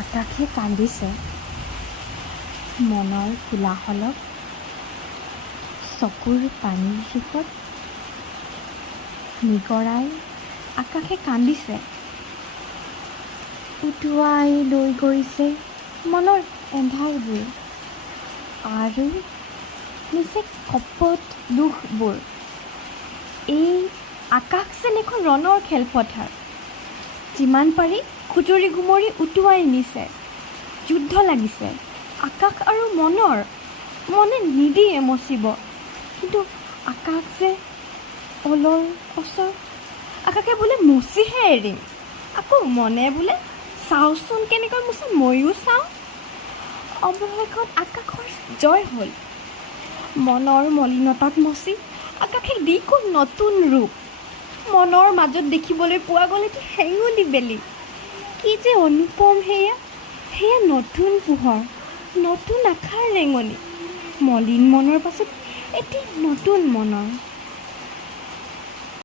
আকাশে কান্দিছে মনৰ কোলাহলত, চকুৰ পানীৰ জোখত নিগৰাই আকাশে কান্দিছে। উটুৱাই লৈ গৈছে মনৰ এন্ধাৰবোৰ আৰু নিচে কপট দুখবোৰ। এই আকাশ যেন এখন ৰণৰ খেলপথাৰ, যিমান পাৰি খুজৰি গুমৰি উটুৱাই নিছে। যুদ্ধ লাগিছে আকাশ আৰু মনৰ, মনে নিদিয়ে মচিব, কিন্তু আকাশ যে অলল অচৰ। আকাশে বোলে মচিহে এৰিম, আকৌ মনে বোলে চাওঁচোন কেনেকৈ মুচে ময়ো চাওঁ। অৱশেষত আকাশৰ জয় হ'ল। মনৰ মলিনতাক মচি আকাশে দি গ'ল নতুন ৰূপ। মনৰ মাজত দেখিবলৈ পোৱা গ'ল এটি হেঙুলি বেলি। কি যে অনুপম সেয়া, সেয়া নতুন পোহৰ, নতুন আশাৰ ৰেঙনি। মলিন মনৰ পাছত এটি নতুন মনৰ